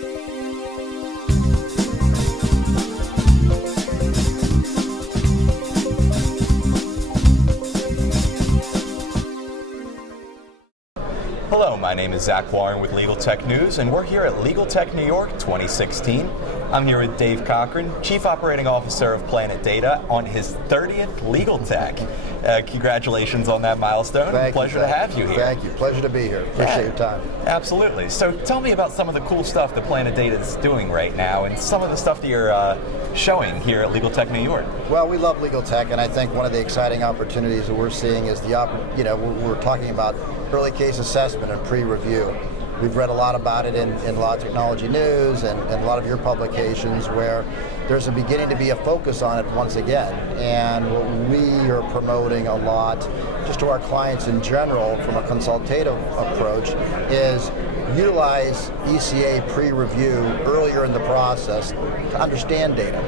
Hello, my name is Zach Warren with Legaltech News, and we're here at Legaltech New York 2016. I'm here with Dave Cochran, Chief Operating Officer of Planet Data, on his 30th Legaltech. Congratulations on that milestone. Pleasure to have you here. Thank you. Pleasure to be here. Appreciate your time. Absolutely. So tell me about some of the cool stuff that Planet Data is doing right now and some of the stuff that you're showing here at Legaltech New York. Well, we love Legaltech, and I think one of the exciting opportunities that we're seeing is we're talking about early case assessment and pre-review. We've read a lot about it in a lot of technology news and a lot of your publications where there's beginning to be a focus on it once again. And what we are promoting a lot, just to our clients in general from a consultative approach, is utilize ECA pre-review earlier in the process to understand data.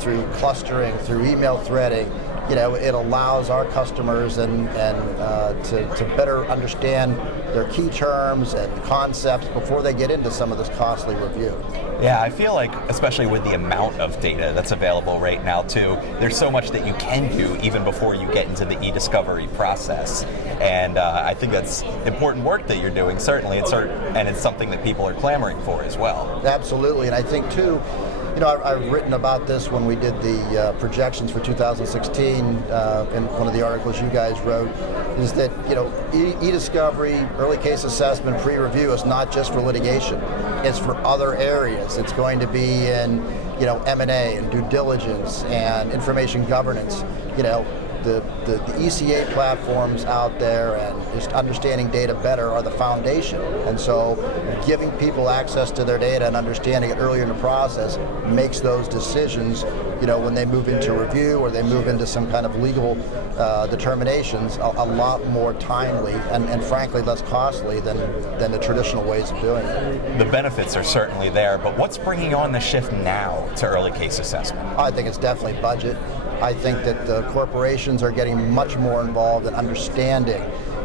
Through clustering, through email threading, it allows our customers to better understand their key terms and concepts before they get into some of this costly review. Yeah, I feel like, especially with the amount of data that's available right now too, there's so much that you can do even before you get into the e-discovery process. And I think that's important work that you're doing, certainly, and it's something that people are clamoring for as well. Absolutely, and I think too, I've written about this when we did the projections for 2016 in one of the articles you guys wrote, is that e-discovery, early case assessment, pre-review is not just for litigation. It's for other areas. It's going to be in M&A and due diligence and information governance. The ECA platforms out there and just understanding data better are the foundation. And so giving people access to their data and understanding it earlier in the process makes those decisions, when they move into review or they move into some kind of legal determinations, a lot more timely and frankly less costly than the traditional ways of doing it. The benefits are certainly there, but what's bringing on the shift now to early case assessment? I think it's definitely budget. I think that the corporations are getting much more involved in understanding.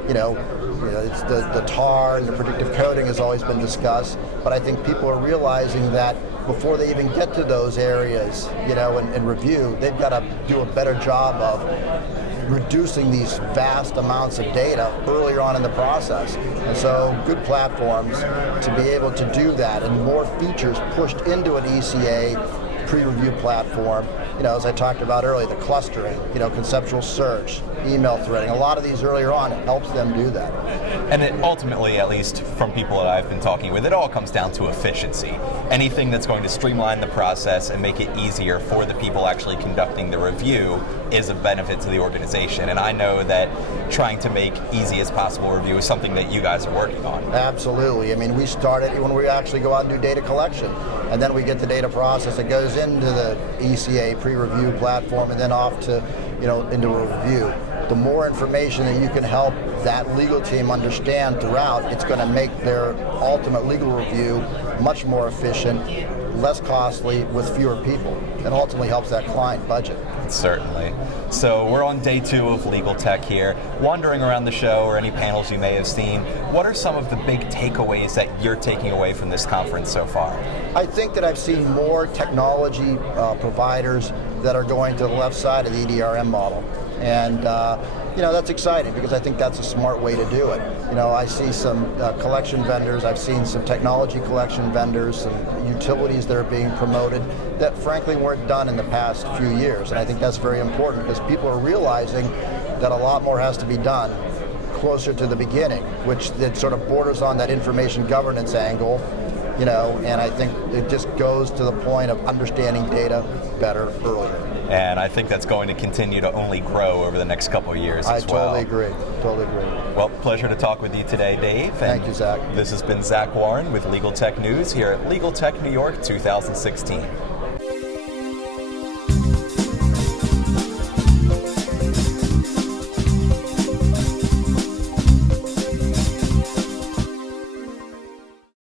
It's the TAR and the predictive coding has always been discussed, but I think people are realizing that before they even get to those areas, and review, they've got to do a better job of reducing these vast amounts of data earlier on in the process. And so good platforms to be able to do that and more features pushed into an ECA pre-review platform, as I talked about earlier, the clustering, conceptual search, email threading, a lot of these earlier on, it helps them do that. And it ultimately, at least from people that I've been talking with, it all comes down to efficiency. Anything that's going to streamline the process and make it easier for the people actually conducting the review is a benefit to the organization. And I know that trying to make easy as possible review is something that you guys are working on. Absolutely. I mean, we started when we actually go out and do data collection, and then we get the data process that goes into the ECA pre-review platform and then off to, into a review. The more information that you can help that legal team understand throughout, it's going to make their ultimate legal review much more efficient, less costly, with fewer people, and ultimately helps that client budget. Certainly. So we're on day 2 of Legaltech here. Wandering around the show or any panels you may have seen, what are some of the big takeaways that you're taking away from this conference so far? I think that I've seen more technology providers that are going to the left side of the EDRM model. And that's exciting because I think that's a smart way to do it. I see some collection vendors, I've seen some technology collection vendors, some utilities that are being promoted that frankly weren't done in the past few years. And I think that's very important because people are realizing that a lot more has to be done closer to the beginning, which that sort of borders on that information governance angle. And I think it just goes to the point of understanding data better earlier. And I think that's going to continue to only grow over the next couple of years as well. I totally agree. Well, pleasure to talk with you today, Dave. Thank you, Zach. This has been Zach Warren with Legaltech News here at Legaltech New York 2016.